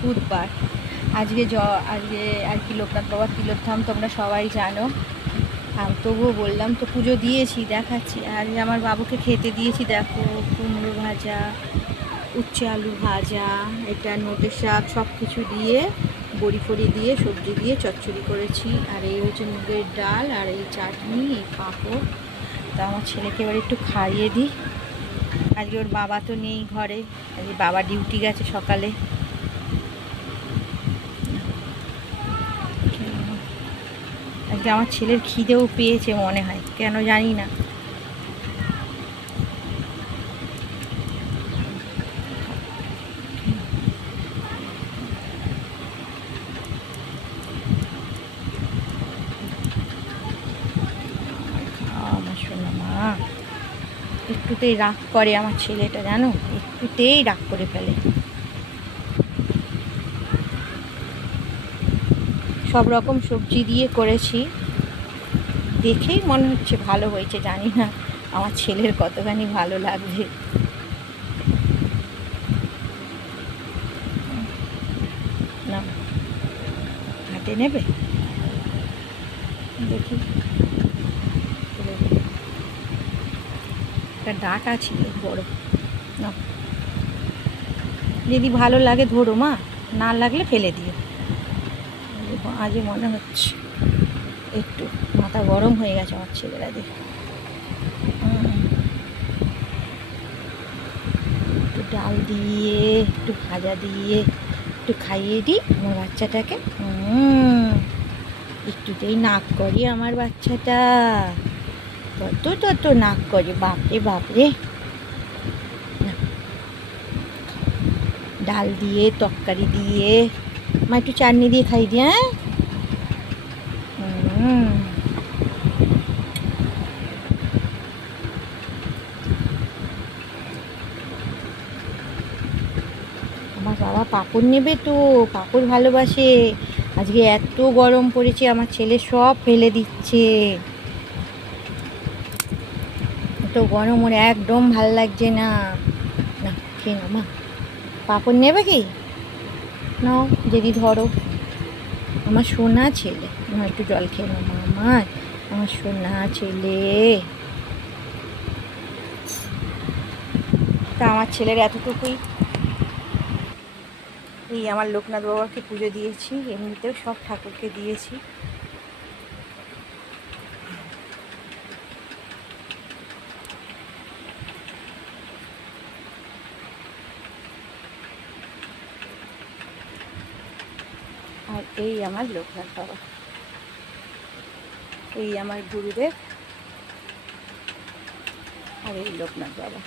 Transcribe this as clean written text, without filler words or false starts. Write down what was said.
বুধবার। আজকে আজকে আর কি লোকনাথ বাবার তিলোত্থাম তোমরা সবাই জানো। আমি তবুও বললাম, তো পুজো দিয়েছি দেখাচ্ছি। আর আমার বাবুকে খেতে দিয়েছি, দেখো কুমড়ো ভাজা, উচ্ছে আলু ভাজা, এটা নোটের শাক, সব কিছু দিয়ে বড়ি ফড়ি দিয়ে সবজি দিয়ে চচ্চড়ি করেছি। আর এই হচ্ছে মুগের ডাল, আর এই চাটনি, এই পাঁপড়। তা আমার ছেলেকে এবার একটু খাইয়ে দিই। আজকে ওর বাবা তো নেই ঘরে, আজকে বাবা ডিউটি গেছে সকালে। আজকে আমার ছেলের খিদেও পেয়েছে মনে হয়, কেন জানি না। আমার শোনো মা, একটুতেই রাগ করে আমার ছেলেটা, জানো, একটুতেই রাগ করে ফেলে। সব রকম সবজি দিয়ে করেছি, দেখেই মনে হচ্ছে ভালো হয়েছে, জানি না আমার ছেলের কতখানি ভালো লাগবে। না, হাতে নেবে, দেখি। একটা ডাঁট আছে বড়, না যদি ভালো লাগে ধরো মা, না লাগলে ফেলে দিও। আজই মনে হচ্ছে একটু মাথা গরম হয়ে গেছে আমার ছেলেরা দেখে। একটু ডাল দিয়ে, একটু ভাজা দিয়ে একটু খাইয়ে দিই আমার বাচ্চাটাকে। একটুতেই নাক করে আমার বাচ্চাটা, তত তত নাক করে, বাপরে বাপরে। ডাল দিয়ে, তরকারি দিয়ে, মা একটু চাটনি দিয়ে খাই দি। হ্যাঁ, আমার বাবা পাঁপড় নেবে তো, পাঁপড় ভালোবাসে। আজকে এত গরম পড়েছে, আমার ছেলে সব ফেলে দিচ্ছে। এত গরম ওর একদম ভাল লাগছে না। না, খেয়ে নাও মা, পাঁপড় নেবে কি? নাও যদি ধরো, আমার সোনা ছেলে। আমার একটু জল খেয়ে নাও মা, আমার সোনা ছেলে। তা আমার ছেলের এতটুকুই। এই আমার লোকনাথ বাবাকে পুজো দিয়েছি, এমনিতেও সব ঠাকুরকে দিয়েছি। আর এই আমার লোকনাথ বাবা, এই আমার গুরুদেব, আর এই লোকনাথ বাবা।